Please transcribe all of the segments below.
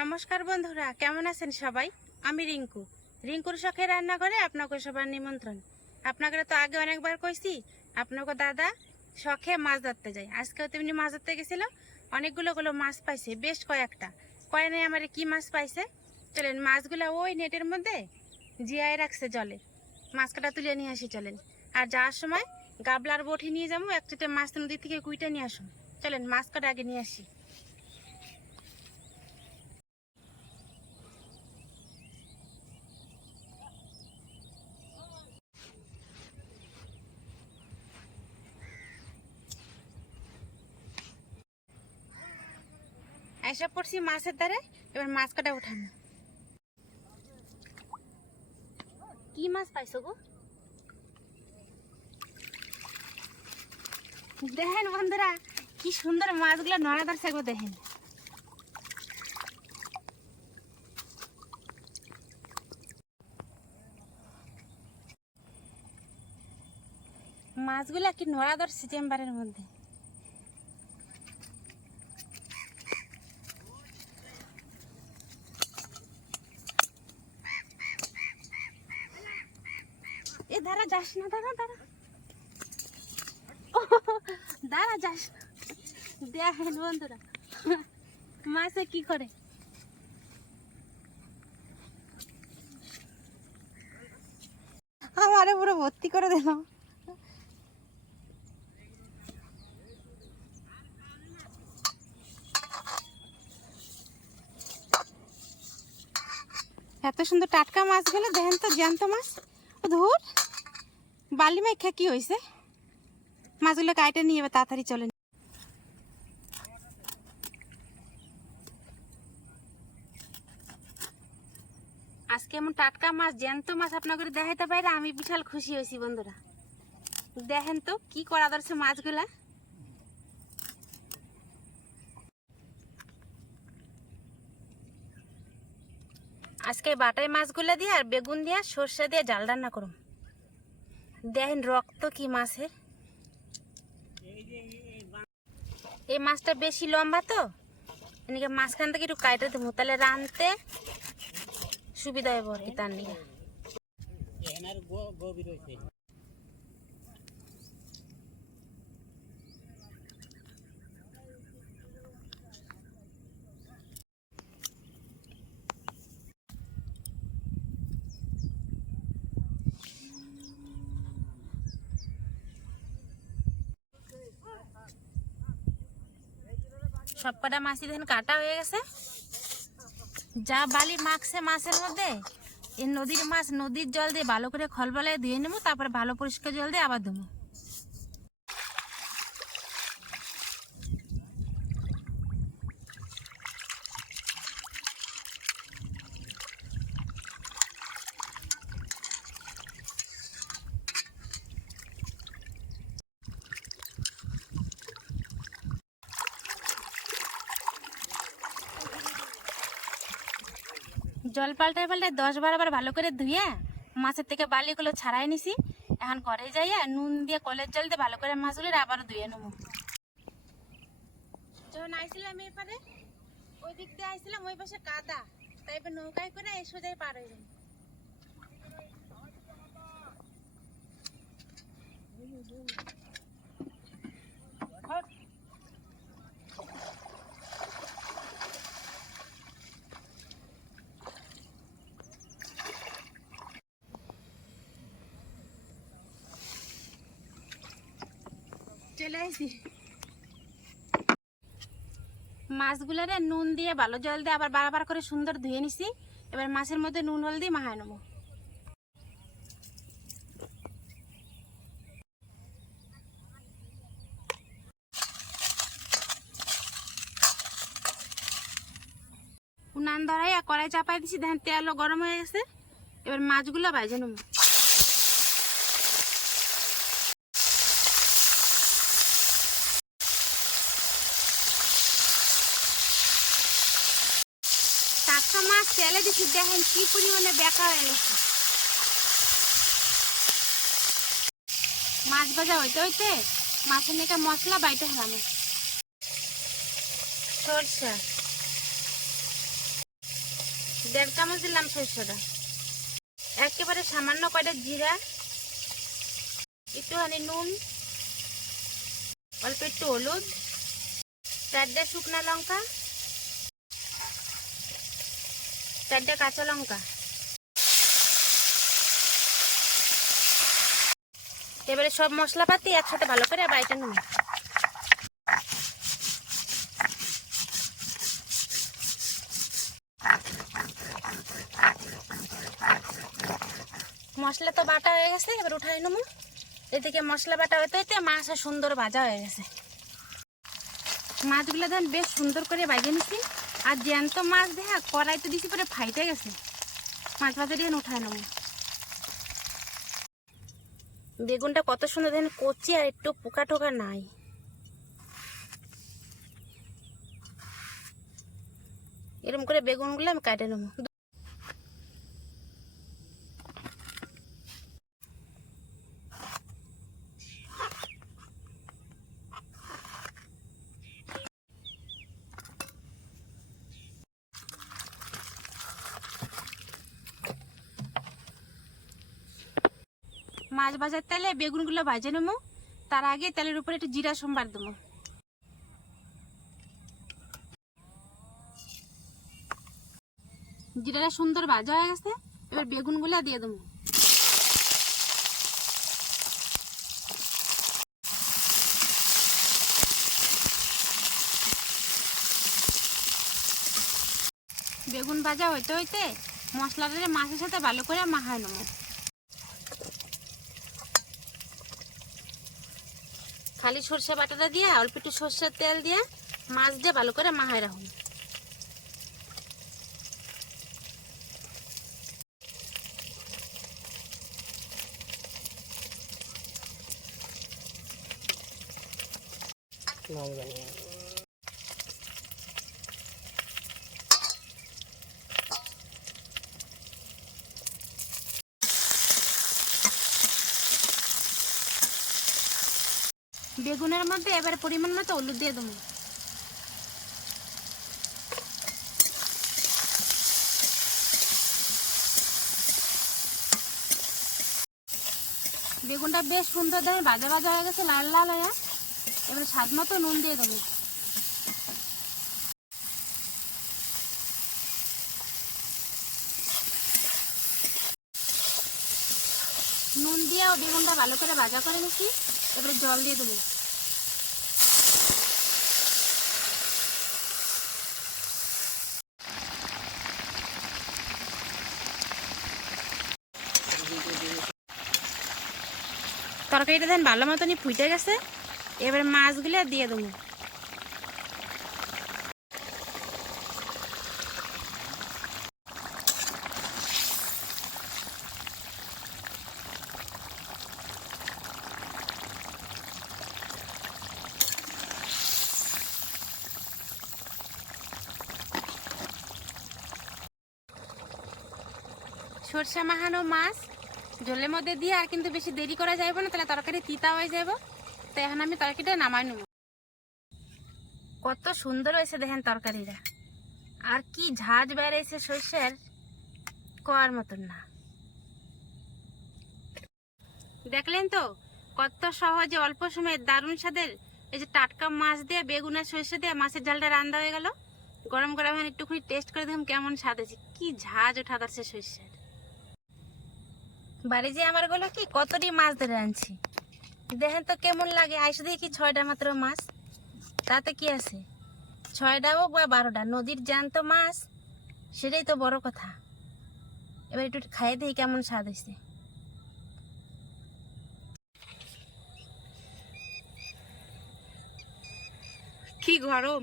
নমস্কার বন্ধুরা, কেমন আছেন সবাই? আমি রিঙ্কু। রিঙ্কুর শখে রান্না করে আপনাকে সবার নিমন্ত্রণ। আপনাকে তো আগে অনেকবার কইছি, আপনাকে দাদা শখে মাছ ধরতে যায়। আজকেও তেমনি মাছ ধরতে গেছিল, অনেকগুলো গুলো মাছ পাইছে, বেশ কয়েকটা। কয় নাই আমার কি মাছ পাইছে? চলেন, মাছগুলো ওই নেটের মধ্যে জিয়ায় রাখছে জলে। মাছ কাটা তুলে নিয়ে আসি, চলেন। আর যাওয়ার সময় গাবলার বটি নিয়ে যাব একটা মাছ নদী থেকে কুইটা নিয়ে আসুন। চলেন মাছ কাটা আগে নিয়ে আসি। এসে পড়ছি মাছের ধারে এবার মাছ কাটা উঠানো কি মাছ পাইছো গো? দেখেন বন্ধুরা, কি সুন্দর মাছগুলো নড়া ধরছে গো, দেখেন। মাছগুলা কি নড়া ধরছে চেম্বারের মধ্যে? দাঁড়া, যাস না, দাঁড়া দাঁড়া। দাঁড়া, যাস। দেখেন বন্ধুরা, মাছে কি করে? আমারে পুরো ভর্তি করে দিল। এত সুন্দর টাটকা মাছগুলো, দেখেন তো জ্যান্ত মাছ। ধুর। বালি মাইখা কি হয়েছে মাছগুলো কাইটে নিয়ে এবার তাড়াতাড়ি চলেন আজকে এমন টাটকা মাছ, জ্যান্ত মাছ আপনাদের দেখাইতে পারে আমি বিশাল খুশি হয়েছি বন্ধুরা। দেখেন তো কি করা দরছে মাছগুলা। আজকে বাটাই মাছগুলো দিয়ে আর বেগুন দিয়ে সর্ষে দিয়ে জাল রান্না করুন দেখেন রক্ত কি মাছের? এই মাছটা বেশি লম্বা তো। এদিকে মাঝখান থেকে একটু কাইটে দেবো তাহলে রানতে সুবিধা হবে তার নিয়ে। সব কটা মাছই দেখেন কাটা হয়ে গেছে। যা বালি মাখছে মাছের মধ্যে, এই নদীর মাছ নদীর জল দিয়ে ভালো করে খলবেলায় ধুয়ে নেব, তারপরে ভালো পরিষ্কার জল দিয়ে আবার ধুবো। জল পাল্টায় পাল্টায় দশ বারো বার ভালো করে ধুয়ে মাছের থেকে বালিগুলো ছাড়াই নিছি। এখন ঘরে যাইয়া নুন দিয়ে কলের জল দিয়ে ভালো করে মাছগুলো আবারও ধুয়ে নেব। যখন আইছিলাম এপারে, ওই দিক দিয়ে আইছিলাম, ওই পাশে কাদা। তাই এবার নৌকায় করে এই সোজাই পার হয়ে যাব চলে আসি মাছগুলোরে নুন দিয়ে ভালো জল দিয়ে আবার বারবার করে সুন্দর ধুয়ে নিছি। এবার মাছের মধ্যে নুন, হলদি মাখায় নেব। উনান ধরাই আর কড়াই চাপাই দিছি, দেখেন তেলও গরম হয়ে গেছে। এবার মাছগুলো ভাজে নেব। টাটকা মাছ তেলে দিছি, দেখেন কি পরিমাণে বেকা হয়ে গেছে। মাছ ভাজা হইতে হইতে মাছের নেকা মশলা বাইতে হলাম সরষা। দেড় চামচ দিলাম সরষেটা। একেবারে সামান্য কয়টা জিরা, একটুখানি নুন, অল্প একটু হলুদ, চারটে শুকনো লঙ্কা চারটে কাঁচা লঙ্কা। এবারে সব মশলাপাতি একসাথে ভালো করে বাইটে নেব মশলা তো বাটা হয়ে গেছে, এবার উঠাই নেব। এদিকে মশলা বাটা হইতে হইতে মাছও সুন্দর ভাজা হয়ে গেছে। মাছগুলো দেন বেশ সুন্দর করে বাজিয়ে নিছি। আর জ্যান্ত মাছ দেখা কড়াইতে দিছি পরে ফাইটে গেছে। মাছ ভাজা দিয়ে উঠায় নেব। বেগুনটা কত সুন্দর দেখেন, কচি আর একটু পোকা টোকা নাই। এরকম করে বেগুনগুলো আমি কাটে নেব। মাছ ভাজার তেলে বেগুনগুলো ভাজে নেব। তার আগে তেলের উপরে একটু জিরা সোমবার দেবো। জিরাটা সুন্দর ভাজা হয়ে গেছে, এবার বেগুনগুলো দিয়ে দেবো। বেগুন ভাজা হইতে হইতে মশলাটা মাছের সাথে ভালো করে মাখায় নেব। খালি সর্ষে বাটাটা দিয়ে, অল্প একটু সর্ষের তেল দিয়ে মাছ দিয়ে ভালো করে মাহায় রাখুন। বেগুনের মধ্যে এবার পরিমাণ মতো হলুদ দিয়ে দেবো। বেগুনটা বেশ সুন্দর দেখে ভাজা ভাজা হয়ে গেছে, লাল লাল হয়ে এবার স্বাদ মতো নুন দিয়ে দেবো। নুন দিয়ে ও বেগুনটা ভালো করে ভাজা করে নিচ্ছি। এবারে জল দিয়ে দেবো। তরকারিটা দেন ভালো মতনই ফুটে গেছে। এবারে মাছগুলো দিয়ে দেবো। সরষে মাহানো মাছ, জলের মধ্যে দিয়ে আর কিন্তু বেশি দেরি করা যাবে না, তাহলে তরকারি তিতা হয়ে যাব তো এখন আমি তরকারিটা নামাই নেব। কত সুন্দর হয়েছে দেখেন তরকারিটা। আর কি ঝাঁজ বেড়েছে সর্ষের কর মতন না। দেখলেন তো, কত সহজে অল্প সময়ে দারুণ স্বাদের এই যে টাটকা মাছ দিয়ে, বেগুন আর সর্ষে দিয়ে মাছের ঝালটা রান্না হয়ে গেল। গরম গরম একটুখানি টেস্ট করে দেখুন কেমন স্বাদ আছে কি ঝাঁজ ওঠা যাচ্ছে সর্ষের। বাড়ি যে আমারগুলো কি? কতটি মাছ ধরে আনছি। দেখেন তো কেমন লাগে। আইসে দেখি ছয়টা মাত্র মাছ। তাতে কি আছে? ছয়টা হোক বা বারোটা। নদীর জ্যান্ত মাছ, সেটাই তো বড় কথা। এবার একটু খাইয়ে দেখি কেমন স্বাদ হয়েছে কি গরম।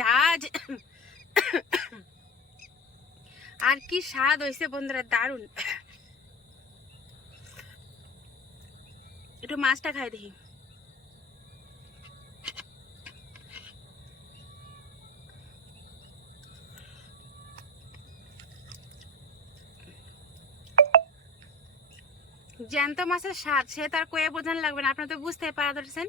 কি আর কি স্বাদ হয়েছে বন্ধুরা, দারুণ। একটু মাছটা খাই দেখি। জ্যান্ত মাছের স্বাদ, সে তার কয়ে বোঝানো লাগবে না, আপনার তো বুঝতে পারছেন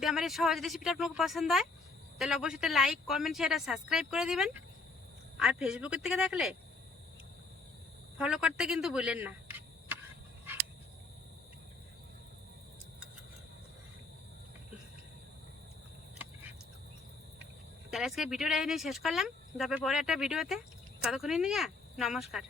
যদি আমার এই সহজ রেসিপিটা আপনাকে পছন্দ হয়, তাহলে অবশ্যই লাইক কমেন্ট শেয়ার আর সাবস্ক্রাইব করে দিবেন। আর ফেসবুকের থেকে দেখলে ফলো করতে কিন্তু ভুলেন না। তাহলে আজকে ভিডিওটা এনে শেষ করলাম। তবে পরে একটা ভিডিওতে ততক্ষণই নিয়ে নমস্কার।